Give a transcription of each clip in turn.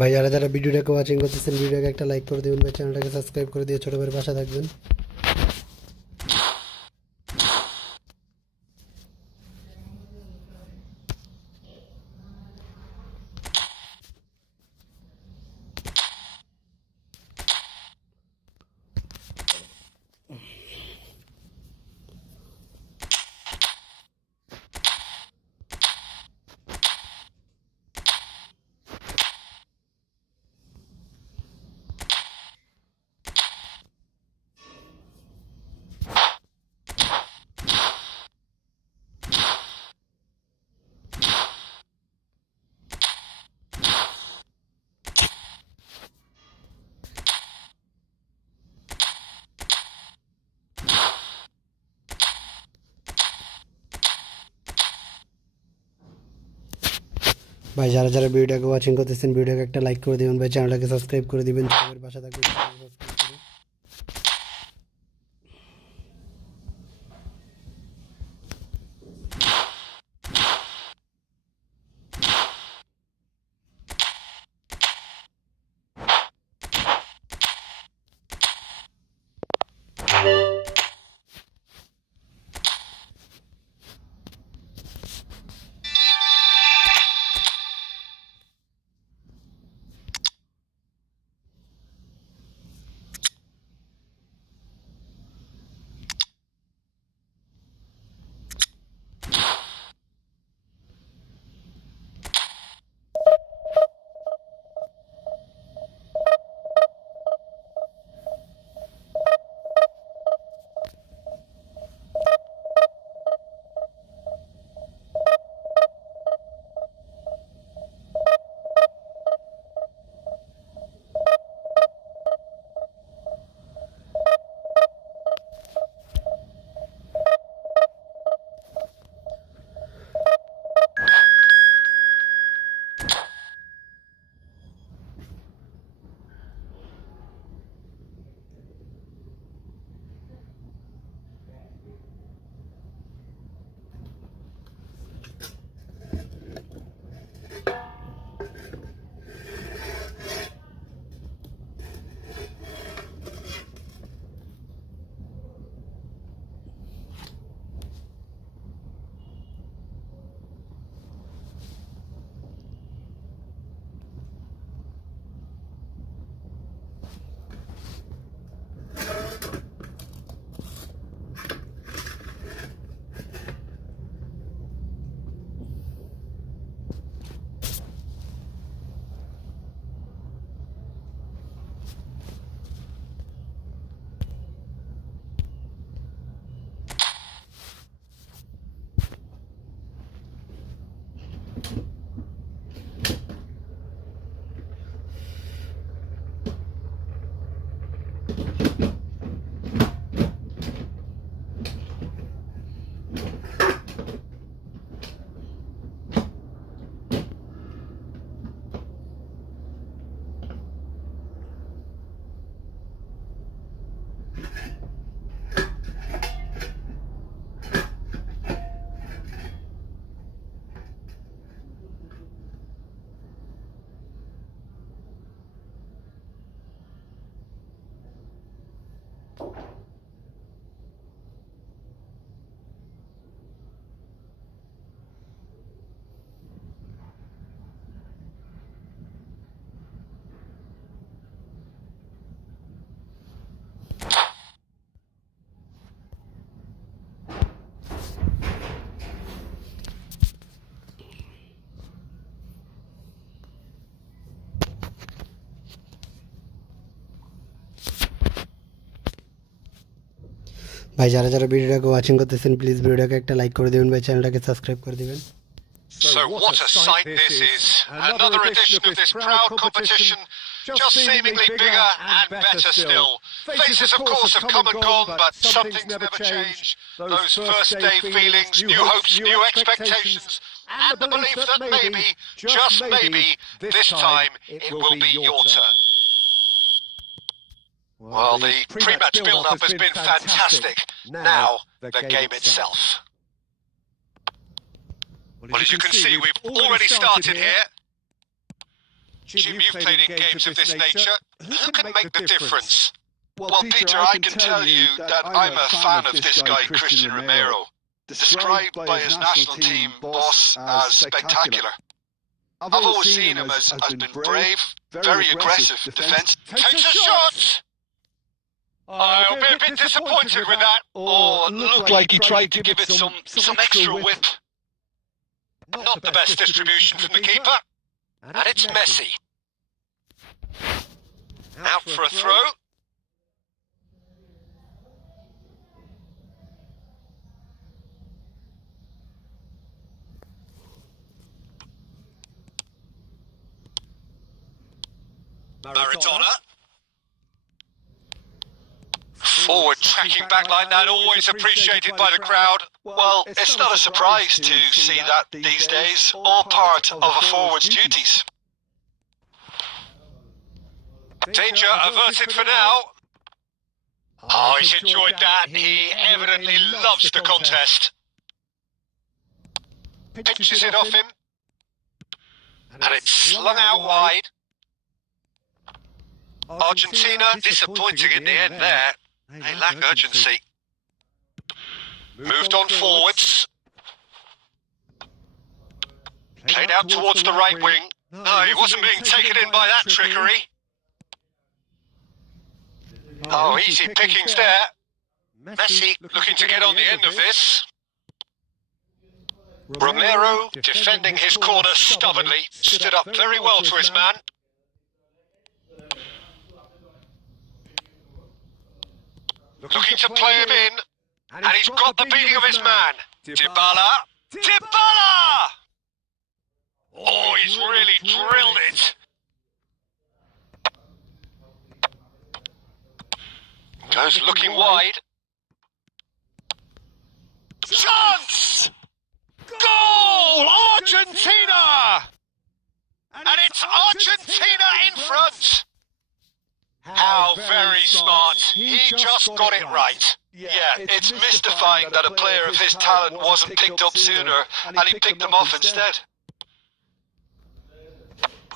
ভাই যারা যারা ভিডিওটাকে ওয়াচিং করতেছেন ভিডিওকে একটা লাইক করে দেবেন ভাই, চ্যানেলটাকে সাবস্ক্রাইব করে দিয়ে ছোট ভাইয়ের পাশে থাকবেন। ভাই যারা যারা ভিডিওটাকে ওয়াচিং করতেছেন ভিডিওকে একটা লাইক করে দেবেন ভাই, চ্যানেলটাকে সাবস্ক্রাইব করে দিবেন, ছোট ভাইয়ের পাশে থাকবেন। ভাই যারা যারা ভিডিওটাকে ওয়াচিং করতেছেন প্লিজ ভিডিওটাকে একটা লাইক করে দেবেন ভাই, চ্যানেলটাকে সাবস্ক্রাইব করে দিবেন। So what a sight this is. Another edition of this proud competition, just seemingly bigger and better still. Faces of course have come and gone, but something's never changed. Those first day feelings, new hopes, new expectations, and the belief that maybe, just maybe, this time it will be your turn. Well, the pre-match build-up has been fantastic. Now, the game itself. Well, as you can see, we've already started here. Jim, you've played in games of this nature. Who can make the difference? Well, Peter, I can tell you that I'm a fan of this guy, Christian Romero, described by his national team boss as spectacular. I've always seen him as been brave, very aggressive in defence. Takes a shot! I'll be a bit disappointed with that. Oh, it looked like he tried to give it some extra whip. Not the best distribution from the keeper. And it's messy. Out for a throw. Maradona. Forward tracking back like that, always appreciated by the crowd. Well, it's not a surprise to see that these days, all part of a forward's duties. Danger averted for now. Oh, he's enjoyed that. He evidently loves the contest. Pinches it off him. And it's slung out wide. Argentina disappointing in the end there. They lack urgency. Moved on forwards. Played out towards the right wing. No, he wasn't being taken in by that trickery. Oh, easy pickings there. Messi looking to get on the end of this. Romero defending his corner stubbornly. Stood up very well to his man. Looking to play him in, and he's got the beating of his man. Dybala! Dybala! Oh, he's really drilled it. Goes looking wide. Chance! Goal! Argentina! And it's Argentina in front. How very smart. He just got it right. Yeah, it's mystifying that a player of his talent wasn't picked up sooner, and he picked them off instead.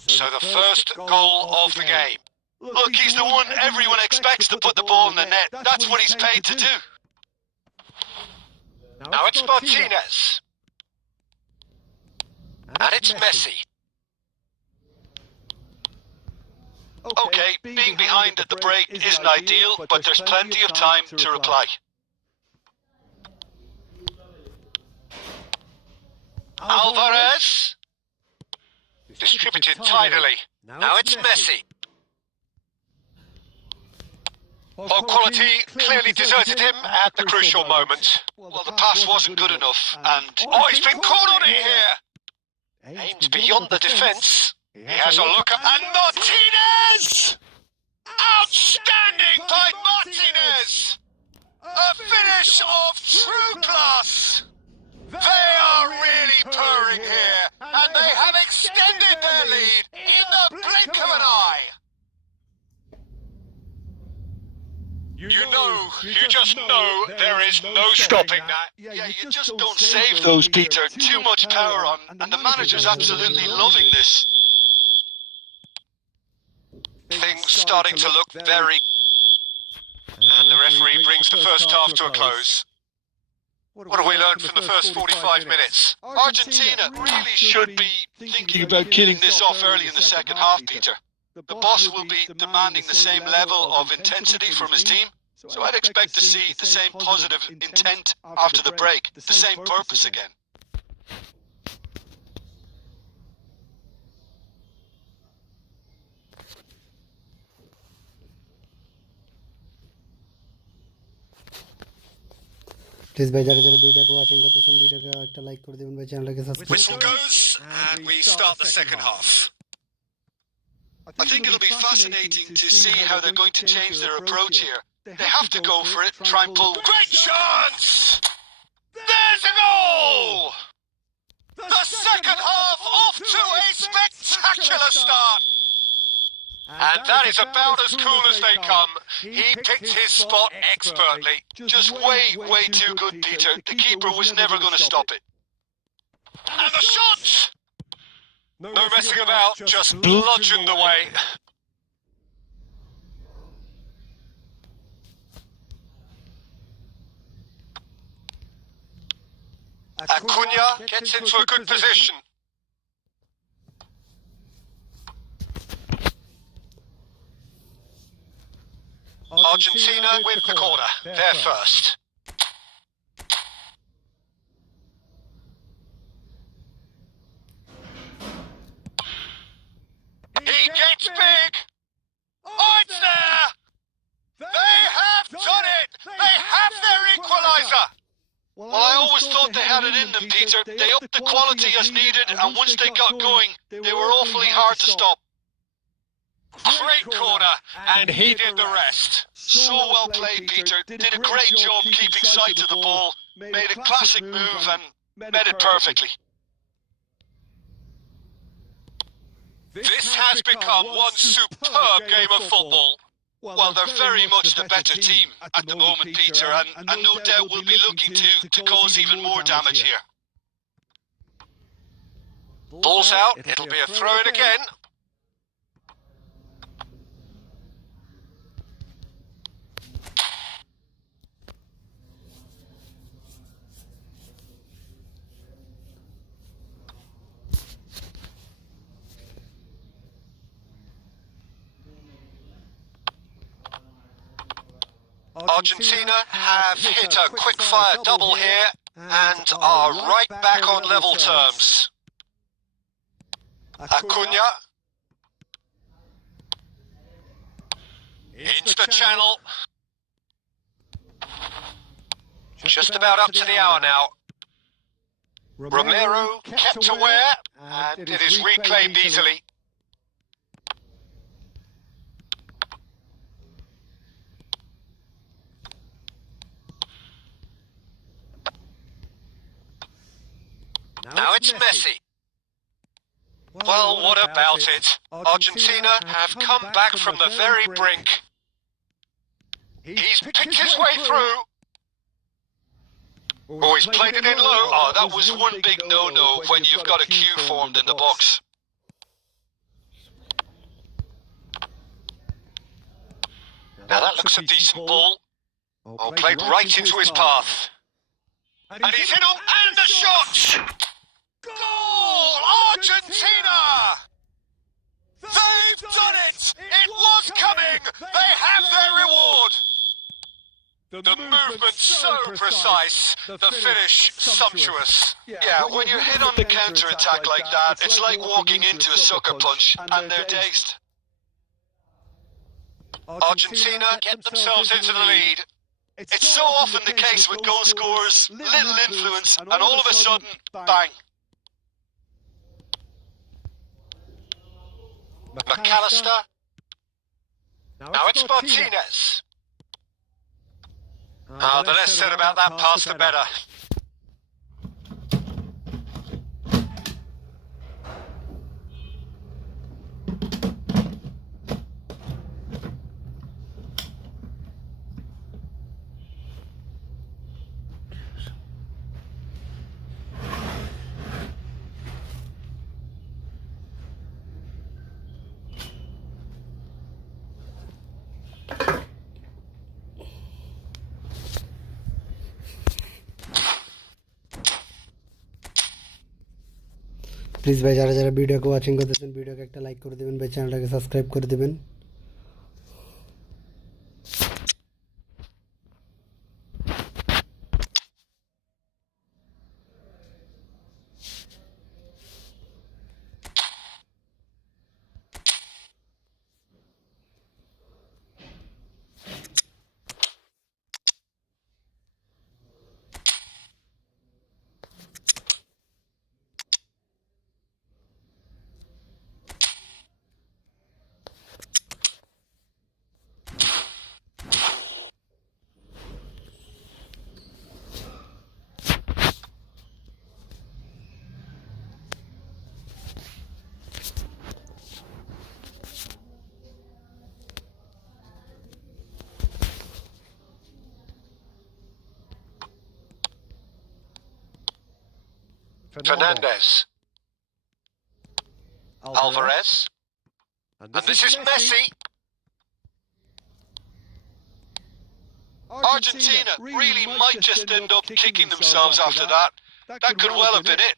So the first goal of the game. Look, he's the one everyone expects to put the ball in the net. That's what he's paid to do. Now it's Martinez. And it's Messi. Okay, being behind at the break isn't ideal, but there's plenty of time to reply. Alvarez. Distributed tidily. Now it's Messi. Ball quality clearly deserted him at the crucial moment. Well, the pass wasn't good enough, and... Oh, he's been caught on it here! Aims beyond the defence. He has a look at... And Martinez! Outstanding by Martinez! A finish of true class! They are really purring here, and they have extended their lead in the blink of an eye. You just know there is no stopping that. Yeah, you just don't save those, Peter. Too much power on, and the manager's absolutely loving this. Things starting to look very... And the referee brings the first half to a close. What have we learned from the first 45 minutes? Argentina really should be thinking about killing this off early in the second half, Peter. The boss will be demanding the same level of intensity from his team, so I'd expect to see the same positive intent after the break, the same purpose again. Please ভাই যারা যারা ভিডিওকে watching করতেছেন ভিডিওকে একটা like করে দিবেন ভাই চ্যানেলটাকে subscribe Whistle goes and we start the second half. I think it'll be fascinating to see how they're going to change their approach here. They have to go for it, try and pull... Great chance! There's a goal! The second half off to a spectacular start! And that is about as cool as they come. He picked his spot expertly. Just way too good, Peter. The keeper was never going to stop it. And the shot! No messing about, just bludgeoned away. Acuna gets into a good position. Argentina win the corner. They're first. He gets big! Oh, it's there! They have done it! They have their equaliser! Well, I always thought they had it in them, Peter. They upped the quality as needed, and once they got going, they were awfully hard to stop. Great corner, and he did the rest. So well played, Peter. Did a great job keeping sight of the ball, made a classic move, and met it perfectly. This has become one superb game of football. Well, they're very much the better team at the moment, Peter, and no doubt will be looking to cause even more damage here. Ball's out, it'll be a throw-in again. Argentina have hit a quick-fire double here and are right back on level terms. Acuna. Into the channel. Just about up to the hour now. Romero kept aware, and it is reclaimed easily. Now it's Messi. Well, what about it? Argentina have come back from the very brink. He's picked his way through. Oh, he's played it in low. Oh, that was one big no-no when you've got a queue formed in the box. Now that looks a decent ball. Oh, played right into his path. And he's hit him, and the shot! Goal! Argentina! They've done it! It was coming! They have their reward! The movement's so precise, the finish sumptuous. Yeah, when you're hit on the counter-attack like that, it's like walking into a sucker punch, and they're dazed. Argentina get themselves into the lead. It's so often the case with goal scorers, little influence, and all of a sudden, bang. McAllister. Now it's Martinez. The less said about that pass, the better. Please ভাই যারা যারা ভিডিওকে watching করতেছেন ভিডিওকে একটা like করে দিবেন ভাই, চ্যানেলটাকে সাবস্ক্রাইব করে দিবেন। Fernandez. Alvarez. And this is Messi. Argentina really might just end up kicking themselves after that. That could well have been it.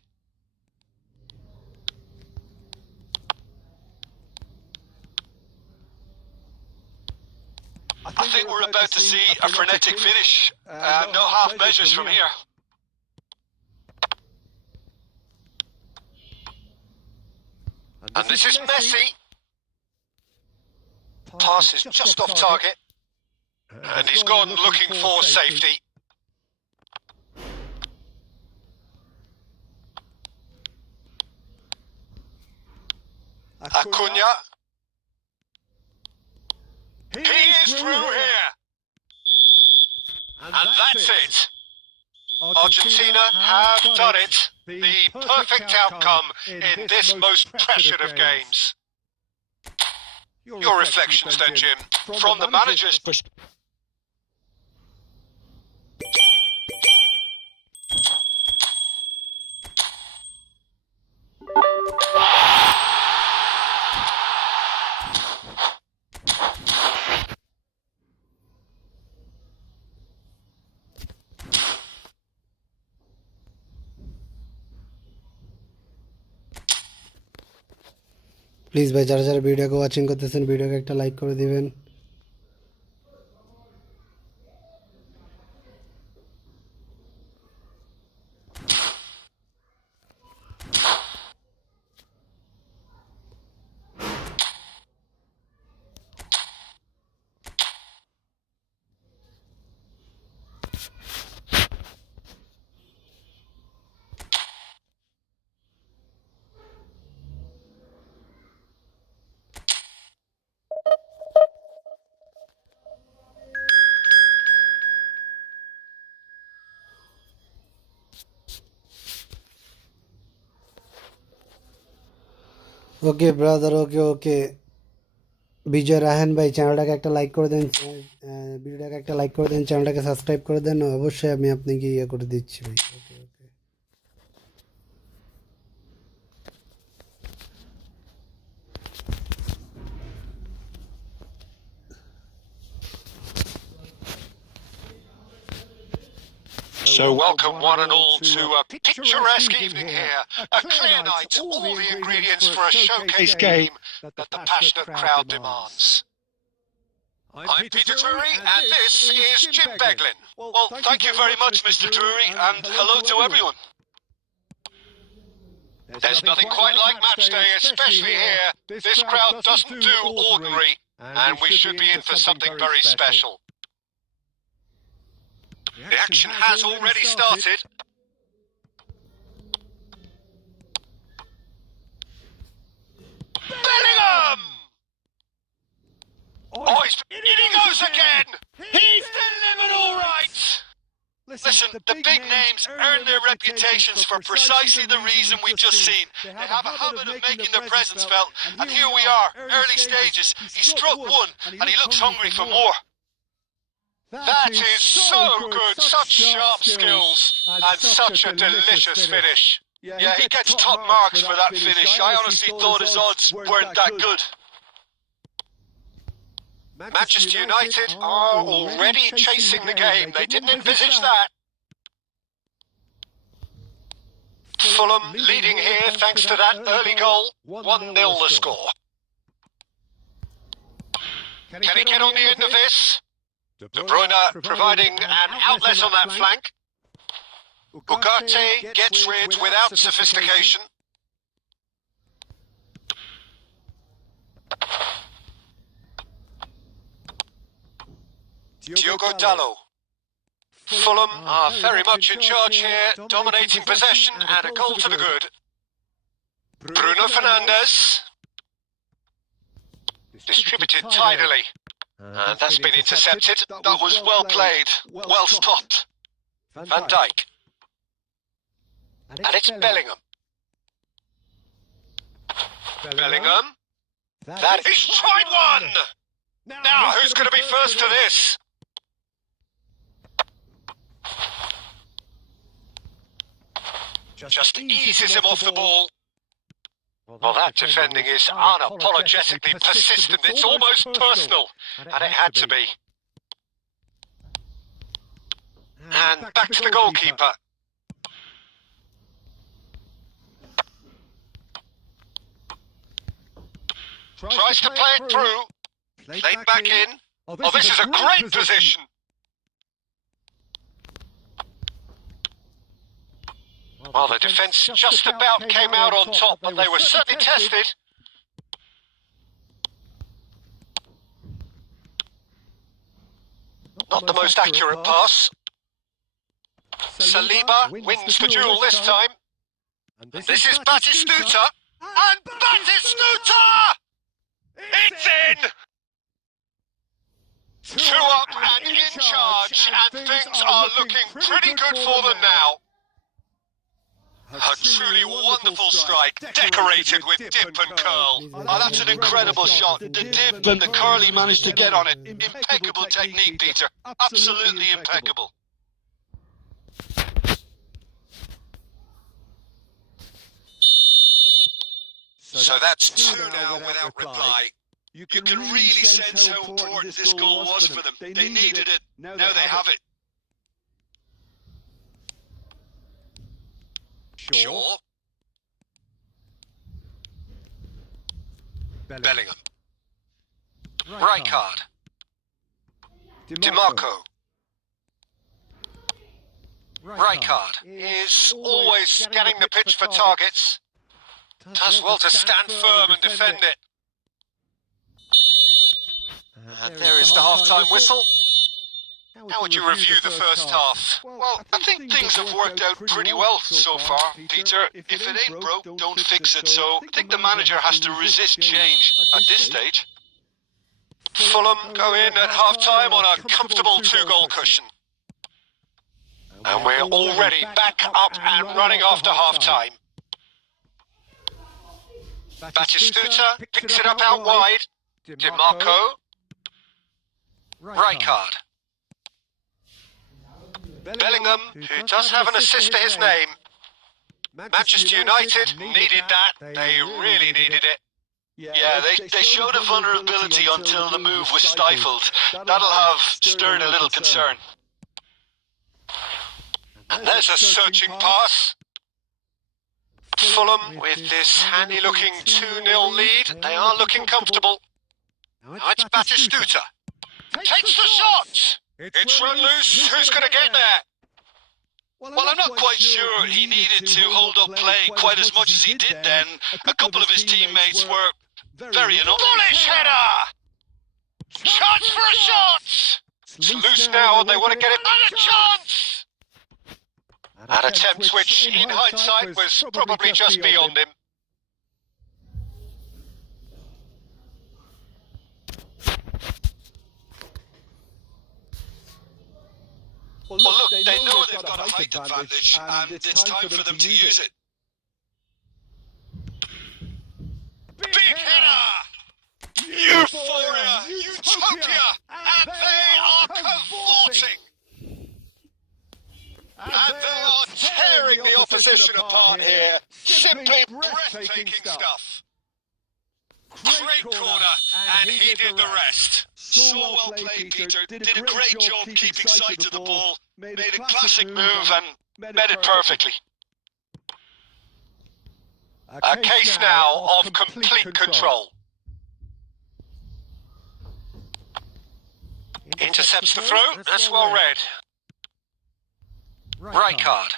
I think we're about to see a frenetic finish. No half measures from here. And this is Messi. Pass is just off target. And he's gone looking for safety. Acuna. He is through here. And that's it. Argentina have done it. The perfect outcome in this most pressured of games. Your reflections then, Jim, from the manager's perspective. Please ভাই যারা যারা ভিডিওকে watching করতেছেন ভিডিওকে একটা like করে দিবেন। ওকে brother, ওকে ওকে। বিজয় রাহান ভাই চ্যানেলটাকে একটা লাইক করে দেন, ভিডিওটাকে একটা লাইক করে দেন, চ্যানেলটাকে সাবস্ক্রাইব করে দেন। অবশ্যই আমি আপনাকে ইয়ে করে দিচ্ছি ভাই। ওকে ওকে। So welcome one and all to a picturesque evening here, a clear night, all the ingredients for a showcase game that the passionate crowd demands. I'm Peter Drury and this is Jim Beglin. Well, thank you very much, Mr. Drury, and hello to everyone. There's nothing quite like match day, especially here. This crowd doesn't do ordinary, and we should be in for something very special. The action has already started. Bellingham! Oh, in he goes again! He's delivered all right! Listen, the big names earn their reputations for precisely the reason we've just seen. They have a habit of making their presence felt, and here we are, early stages. He struck one, and he looks hungry for more. That is so good, such sharp skills, and such a delicious finish. Yeah, he gets top marks for that finish. I honestly thought his odds weren't that good. Manchester United are already chasing the game. They didn't envisage that. Fulham leading here thanks to that early goal. 1-0 the score. Can he get on the end of this? De Bruyne providing an outlet on that flank. Ugarte gets rid without sophistication. Diogo Dalot. Fulham are very much in charge here, dominating possession and a goal to the good. Bruno Fernandes. Distributed tidily. And that's been intercepted. That was well played, well stopped. Van Dijk. And it's Bellingham. Bellingham. That is tried one! Now, who's going to be first to this? Just eases him off the ball. Well, that defending is unapologetically persistent. It's almost personal. And it had to be. And back to the goalkeeper. Tries to play it through. Played back in. Oh, this is a great position. Well, the defence just about came out on top, but they were certainly tested. Not the most accurate pass. Saliba wins the duel this time. This is Batistuta. And Batistuta! It's in! 2 up and in charge, and things are looking pretty good for them now. A truly wonderful strike, decorated with dip and curl. Oh, that's an incredible shot. The dip and the curl he managed to get on it. Impeccable technique, Peter. Absolutely impeccable. So that's 2 now without reply. You can really sense how important this goal was for them. They needed it. Now they have it. Shaw. Bellingham. Rijkaard. DiMarco. Rijkaard is always scanning the pitch for targets. Does well to stand firm and defend it. And there is the half-time whistle. How would you review the first half? Well, I think things have worked out pretty well so far, Peter. If it ain't broke, don't fix it. So I think the manager has to resist change at this stage. Fulham go in at half-time on a comfortable 2-goal cushion. And we're already back up and running after half-time. Batistuta picks it up out wide. DiMarco. Rijkaard. Bellingham, who does have an assist to his name. Manchester United needed that. They really needed it. Yeah, they showed a vulnerability until the move was stifled. That'll have stirred a little concern. And there's a searching pass. Fulham, with this handy-looking 2-0 lead, they are looking comfortable. Now it's Batistuta. Takes the shot! It's run loose. Who's going to get there? Well, I'm not quite sure he needed to hold up play quite as much as he did then. A couple of his teammates were very annoying. Bullish header! Chance for a shot! It's loose now and they want to get it. And a chance! An attempt which, in hindsight, was probably just beyond him. Well, look, they know they've got a height advantage, and it's time for them to use it. Big header! Euphoria! Utopia! And they are cavorting! And they are tearing the opposition apart here. Simply breathtaking stuff. Great corner, and he did the rest. So well played, Peter. Did a great job keeping sight of the ball. Made a classic move and made it perfectly. A case now of complete control. Intercepts the throw. That's well read. Rijkaard.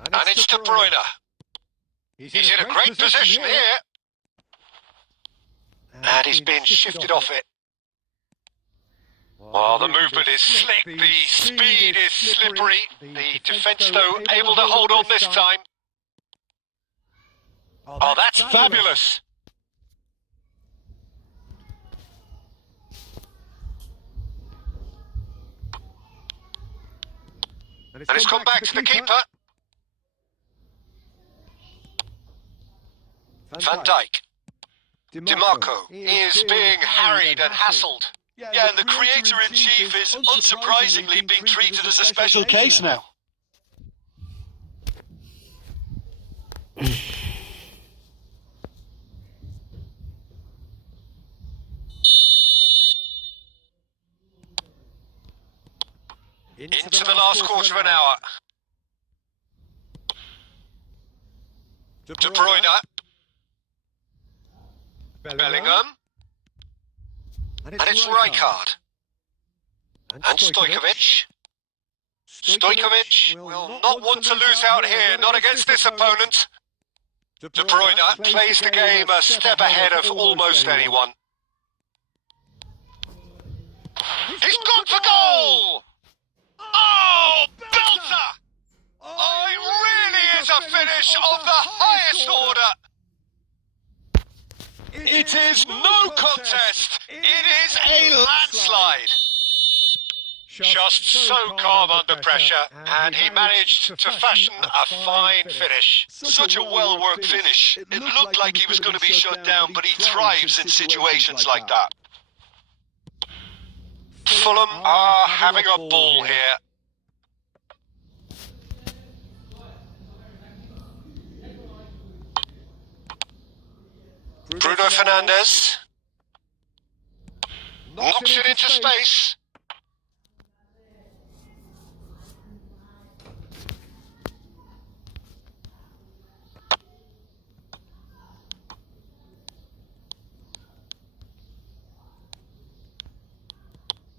And it's De Bruyne. He's in a great position here. And he's been shifted off it. Well, the movement is slick, the speed is slippery. The defence, though, able to hold on this time. Oh, that's fabulous. And it's come back to the keeper. Van Dijk. DiMarco is being harried and hassled. Yeah, and the creator-in-chief is unsurprisingly being treated as a special case now. Into the last quarter of an hour. De Bruyne. Bellingham. And it's Rijkaard. And Stojkovic. Stojkovic will not want to lose out here, not against this opponent. De Bruyne plays the game a step ahead of almost anyone. He's gone for goal! Oh, belter! Oh, it really is a finish of the highest order. It is no contest. It is a landslide. Just so calm under pressure, and he managed to fashion a fine finish. Such a well-worked finish. It looked like he was going to be shut down, but he thrives in situations like that. Fulham are having a ball here. Bruno Fernandes knocks it into space.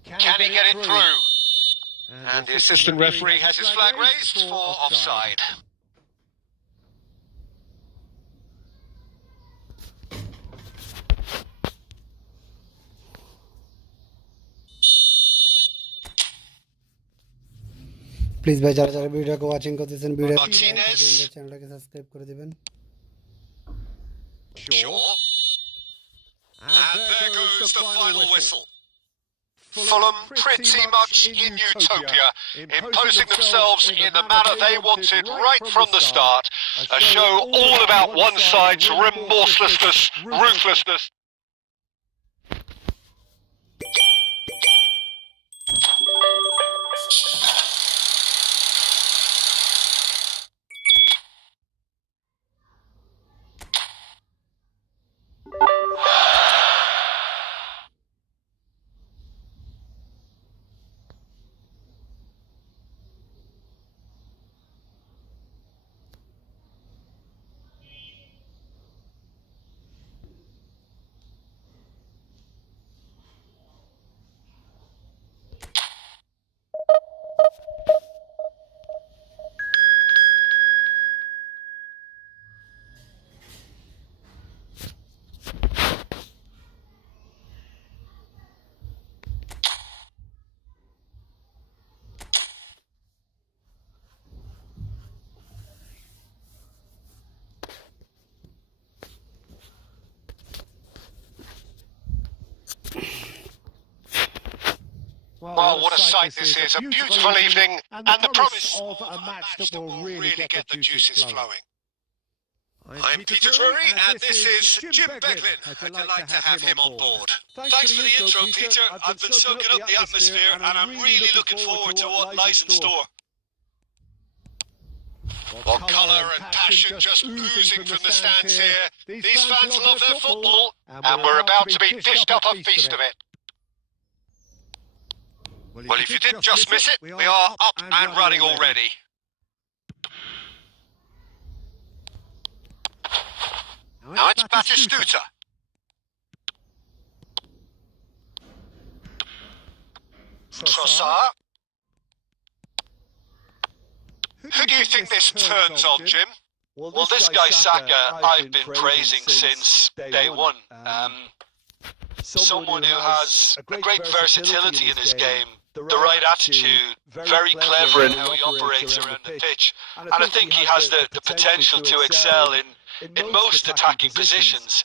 Can he get it through? And the assistant referee has his flag raised for offside. Please ভাই যারা যারা ভিডিওকে watching করতেছেন video চ্যানেলটাকে subscribe করে দিবেন। Sure. And there goes the final whistle. Fulham pretty much in utopia, imposing themselves in the manner they wanted right from the start. A show all about one side's remorselessness, ruthlessness. Well, what a sight this is. A beautiful evening and the promise of a match that will really get the juices flowing. I'm Peter Drury and this is Jim Beglin. A delight to have him on board. Thanks for the intro, Peter. I've been soaking up the atmosphere and I'm really looking forward to what lies in store. What colour and passion just oozing from the stands here. These fans love their football and we're about to be dished up a feast of it. Well, if you did just miss it, we are up and running already. Now it's Batistuta. Trossard. Who do you think this turns on, Jim? Well, this guy Saka, I've been praising since day one. Someone who has a great versatility in his game, the right attitude, very clever in how he operates around the pitch, and I think he has the potential to excel in most attacking positions.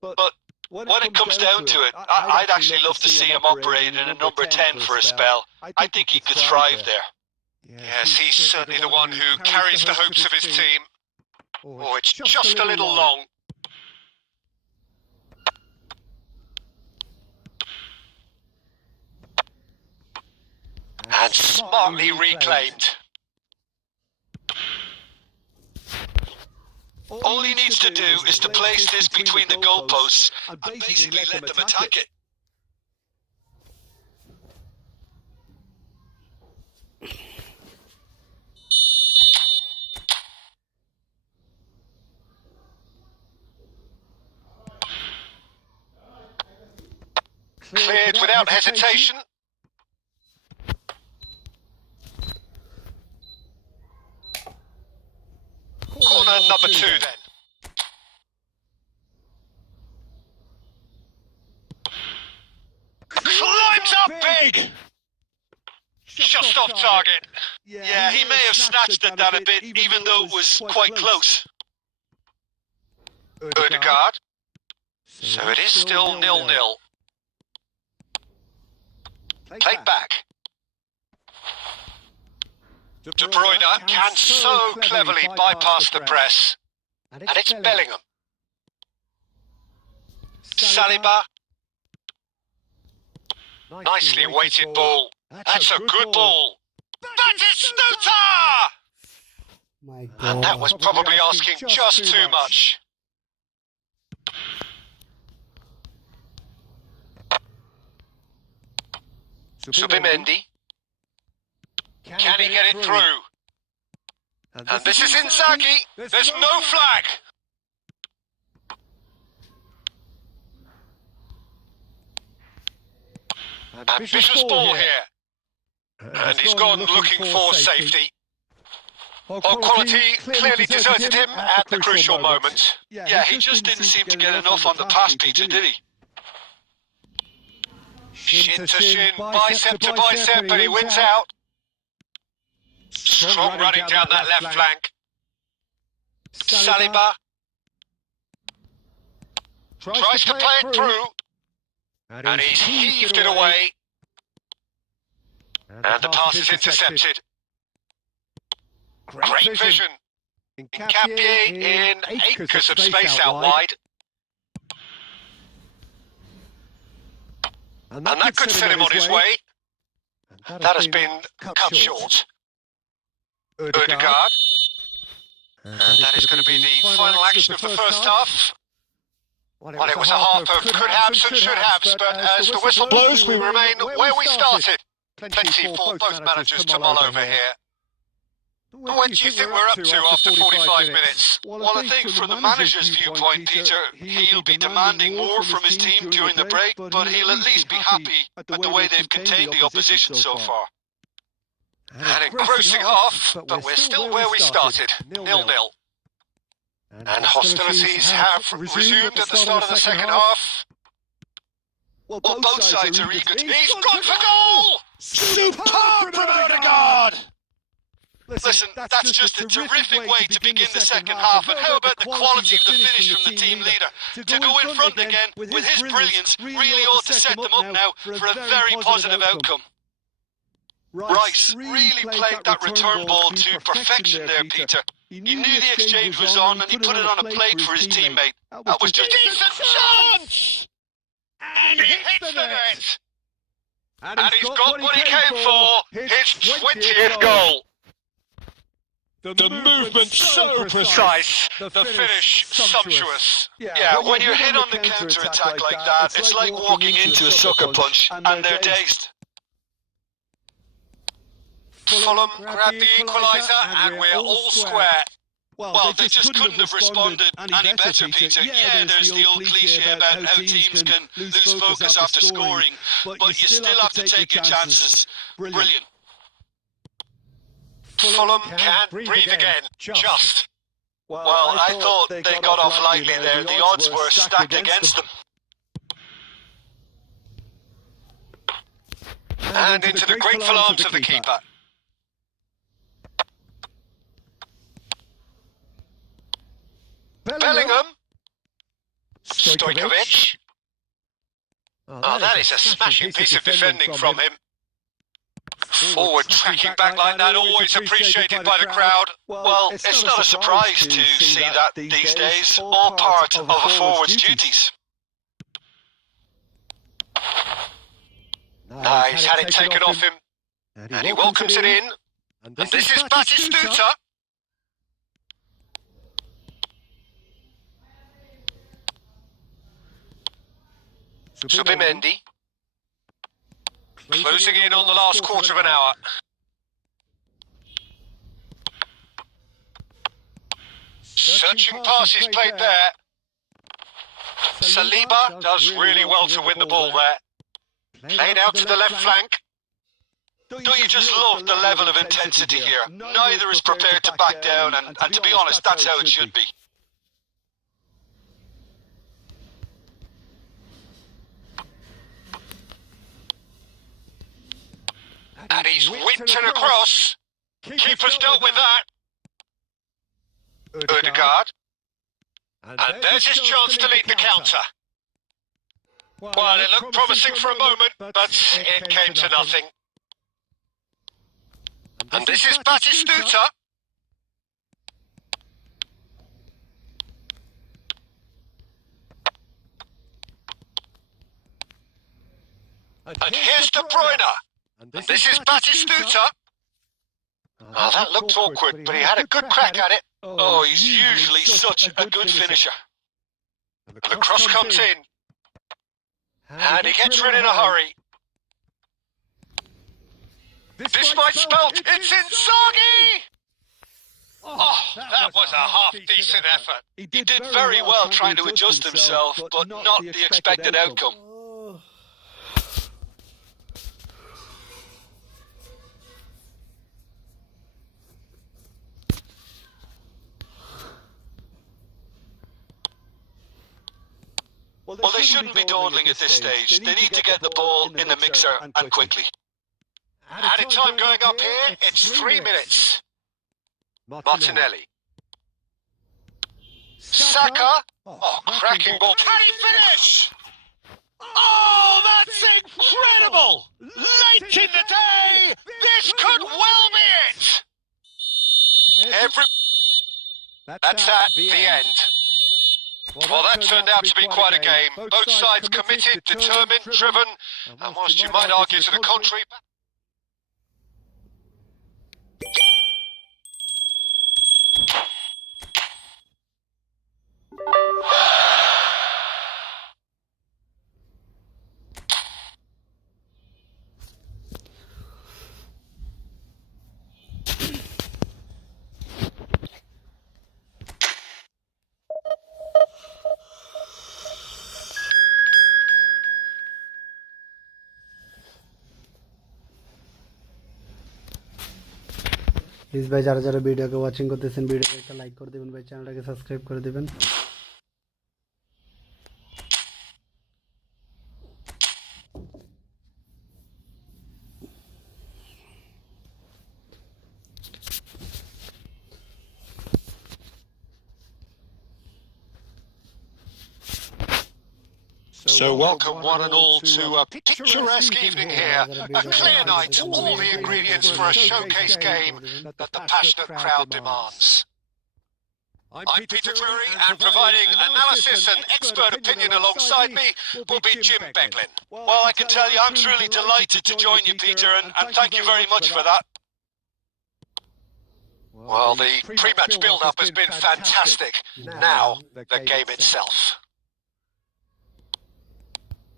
But when it comes down to it, I'd actually love to see him operate in a number 10 for a spell. I think he could thrive there. Yes, he's certainly the one who carries the hopes of his team. Oh, it's just a little long. And smartly reclaimed. All he needs to do is to place this between the goalposts and basically let them attack it. cleared without hesitation. Corner number 2 then. Climbs up big! Just off target. Yeah, he may have snatched at that a bit, even though it was quite close. Ødegaard. So it is still 0-0. Played back. De Bruyne can so cleverly bypass the press. And it's Bellingham. Saliba. Nicely weighted ball. That's a good ball. Batistuta! My God. And that was probably asking just too much. Subimendi. Can he get it through? And this is Inzaghi. There's no flag. Ambitious ball here. And he's gone looking for safety. Quality clearly deserted him at the crucial moment. Yeah, he just didn't seem to get enough on the pass, Peter, did he? Shin to shin, bicep to bicep, but he wins out. Strong running down that left flank. Saliba. Tries to play it through. And he's heaved it away. And the pass is intercepted. Great vision. Nkapie in acres of space out wide. And that could set him on his way. That has been cut short. Ødegaard. And that is going to be the final action of the first half. Well, it was a half of could-haves and should-haves, but as the whistle blows, we remain where we started. Plenty for both managers to mull over here. What do you think we're up to after 45 minutes? Well, I think from the manager's viewpoint, Peter, he'll be demanding more from his team during the break, but he'll at least be happy at the way they've contained the opposition so far. An engrossing half, but we're still where we started, 0-0. And hostilities have resumed at the start of the second half. Well, both sides are eager to... He's gone for goal! Superb from Ødegaard! Listen, that's just a terrific way to begin the second half. And how about the quality of the finish from the team leader? To go in front again with his brilliance really ought to set them up now for a very positive outcome. Rice really played that return ball to perfection there, Peter. He knew the exchange was on and he put it on a plate for his teammate. That was just a decent chance! And he hits the net! And he's got what he came for, his 20th goal. The movement so precise, the finish sumptuous. Yeah, when you're hit on the counter-attack like that, it's like walking into a sucker punch and they're dazed. Fulham grabbed the equaliser and we're all square. Well, they just couldn't have responded any better, Peter. Yeah, there's the old cliche about how teams can lose focus after scoring, but you still have to take your chances. Brilliant. Fulham can't breathe again. Just. Well, I thought they got off lightly there. The odds were stacked against them. And into the grateful arms of the keeper. Bellingham. Stojkovic. Oh, that is a smashing piece of defending from him. Forward tracking back like that, always appreciated by the crowd. Well, it's not a surprise to see that these days, all part of a forward's duties. He's had it taken off him, and he welcomes it in. And this is Batistuta. Subimendi. Closing in on the last quarter of an hour. Searching passes played there. Saliba does really well to win the ball there. Played out to the left flank. Don't you just love the level of intensity here? Neither is prepared to back down, and to be honest, that's how it should be. And he's whipped it across. Keeper's dealt with that. Odegaard. And there's his chance to lead the counter. Well, it looked promising for a moment, but it came to nothing. And this is Batistuta. And here's De Bruyne. And this is Batistuta. Oh, that looked awkward, but he had a good crack at it. Oh, he's usually such a good finisher. The cross comes in. And he gets rid in a hurry. This might spell it's Inzaghi! Oh, that was a half-decent effort. He did very well trying to adjust himself, but not the expected outcome. Well, they shouldn't be dawdling at this stage. They need to get the ball in the mixer and quickly. Added time going up here, it's 3 minutes. Martinelli. Saka. Oh, cracking ball. Can he finish? Oh, that's incredible! Late in the day, this could well be it! That's that, the end. Well, that turned out to be quite a game. Both sides committed, determined, driven, and whilst you might argue to the contrary... please ভাই যারা যারা ভিডিওকে watching করতেছেন ভিডিওকে একটা like করে দিবেন ভাই, চ্যানেলটাকে সাবস্ক্রাইব করে দিবেন। So welcome one and all to a picturesque evening here, a clear night, all the ingredients for a showcase game that the passionate crowd demands. I'm Peter Drury, and providing analysis and expert opinion alongside me will be Jim Beglin. Well, I can tell you I'm truly delighted to join you, Peter, and thank you very much for that. Well, the pre-match build-up has been fantastic. Now, the game itself.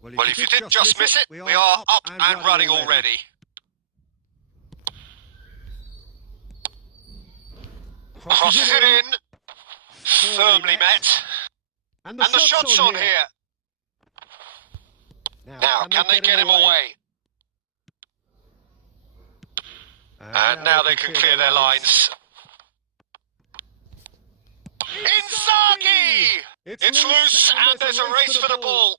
Well, if you did just miss it, we are up and running already. Crosses it in. Firmly met. And the shot's on here. Now, can they get him away? And now they can clear their lines. Inzaghi! It's loose, and there's a race for the ball.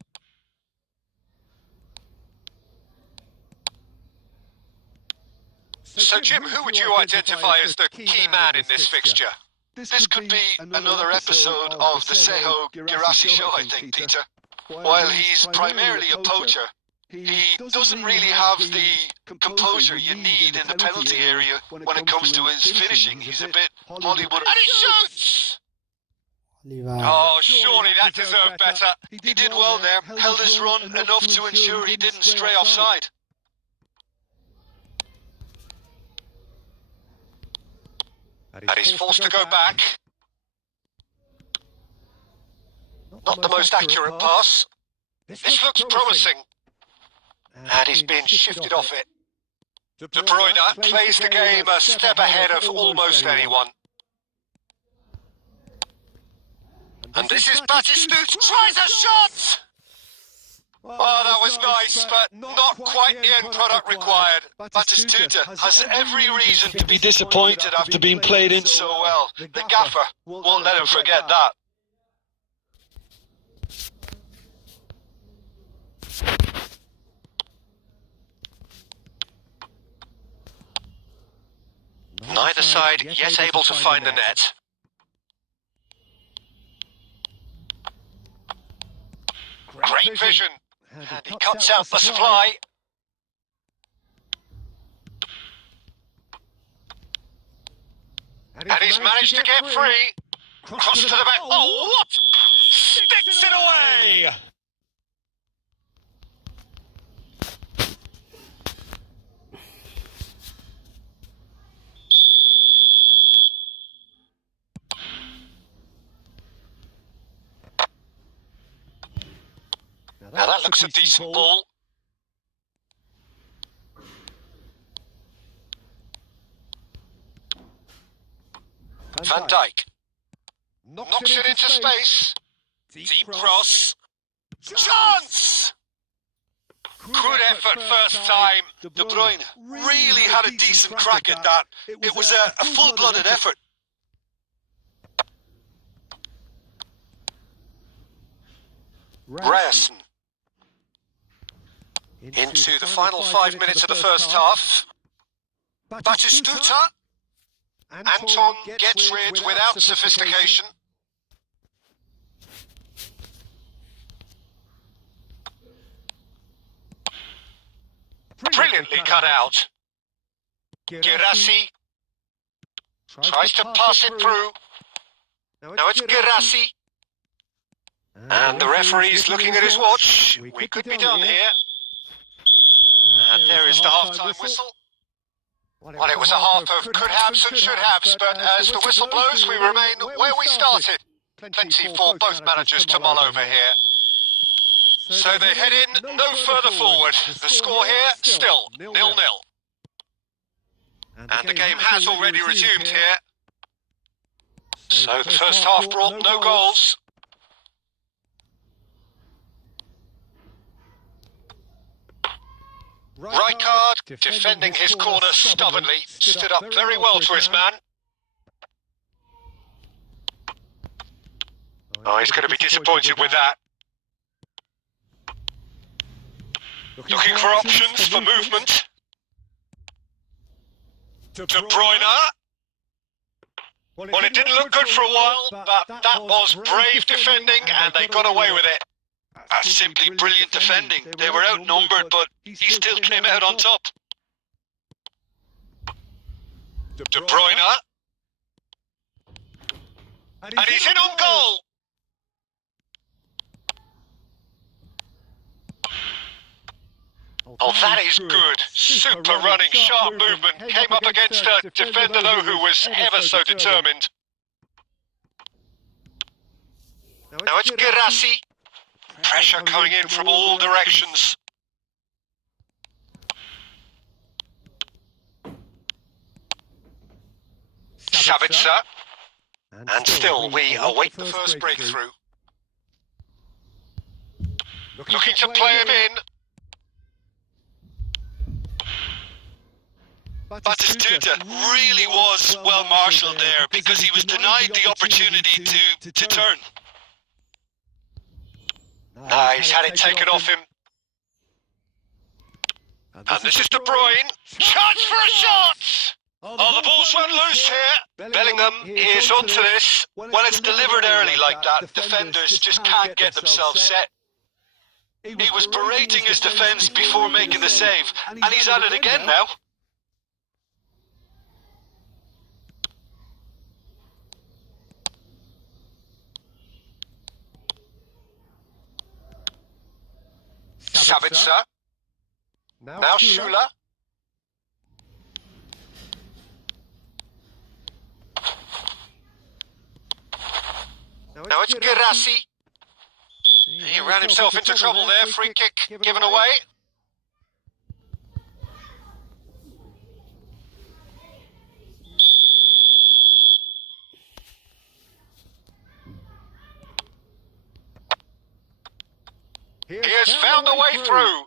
So, Jim, who would you identify as the key man in this fixture? This could be another episode of the Seho Girashi show, I think, Peter. While he's primarily a poacher, he doesn't really have the composure you need in the penalty area when it comes to his finishing. He's a bit Hollywood. And he shoots! Oh, surely that deserved better. He did well there, held his run enough to ensure he didn't stray offside. And he's forced to go back. Not the most accurate pass. This looks promising. And he's been shifted off it. De Bruyne plays the game a step ahead of almost anyone. And this is Batistuta, tries a shot! Well, that was nice, but not quite the end product required. Batistuta has every reason to be disappointed after being played in so well. The gaffer won't let him forget that. Neither side yet able to find the net. Great vision. And he cuts out the supply. And he's managed to get free. Cross to the back. Oh, what? Sticks it away! Now that looks a decent ball. Van Dijk knocks it into space. Deep cross. Chance! Good effort first time. De Bruyne really had a decent crack at that. It was a full-blooded effort. Ryerson. Into the final 5 minutes of the first half. Batistuta. Anton gets rid without sophistication. Brilliantly cut out. Girassi tries to pass it through. Now it's Girassi. And the referee's looking at his watch. We could be done here. And there is the half-time whistle. Well, it was a half of could-haves and should-haves, but as the whistle blows, we remain where we started. Plenty for both managers to mull over here. So they head in no further forward. The score here, still 0-0. And the game has already resumed here. So the first half brought no goals. Rijkaard, defending his corner stubbornly, stood up very well to his man. Oh, he's going to be disappointed with that. Looking for options for movement. De Bruyne. Well, it didn't look good for a while, but that was brave defending and they got away with it. Simply brilliant defending. They were outnumbered, but he still came out on top. De Bruyne. And he's in on goal. Oh, that is good. Super running, sharp movement. Came up against a defender, though, who was ever so determined. Now it's Girassi. Pressure coming in from all directions. Sabitzer. And still, we await the first breakthrough. Looking to play him in. Batistuta really was well marshalled there because he was denied the opportunity to turn. He's had it taken off him. And this is De Bruyne. Chance for a shot! Oh, the ball's run loose here. Bellingham is onto this. When it's delivered early like that, defenders just can't get themselves set. He was berating his defence before making the save, and he's at it again now. Sabitzer. Now Schüller. Now it's Girassi. He ran himself into trouble there. Free kick given away. He has found a way through.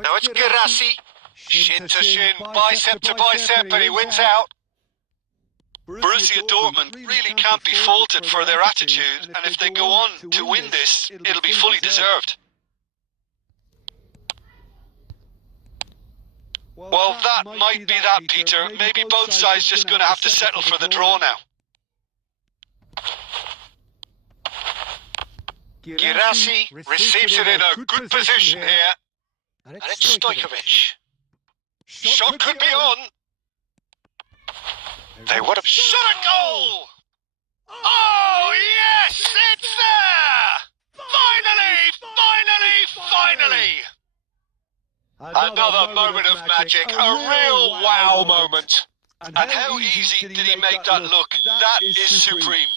Now it's Gerassi. Shin to shin, bicep to bicep, and he wins out. Borussia Dortmund really can't be faulted for their attitude, and if they go on to win this, it'll be fully deserved. Well, that might be that, Peter. Maybe both sides just going to have to settle for the draw now. Gerassi receives it in a good position here. And it's Stojkovic. Shot could be on. They would have shot a goal! Oh, yes! It's there! Finally! Another moment of magic, a real wow moment. And how easy did he make that look? That is supreme.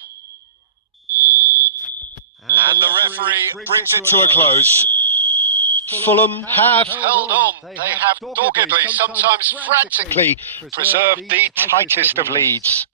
And the referee brings it to a close. Fulham have held on. They have doggedly, sometimes frantically, preserved the tightest of leads.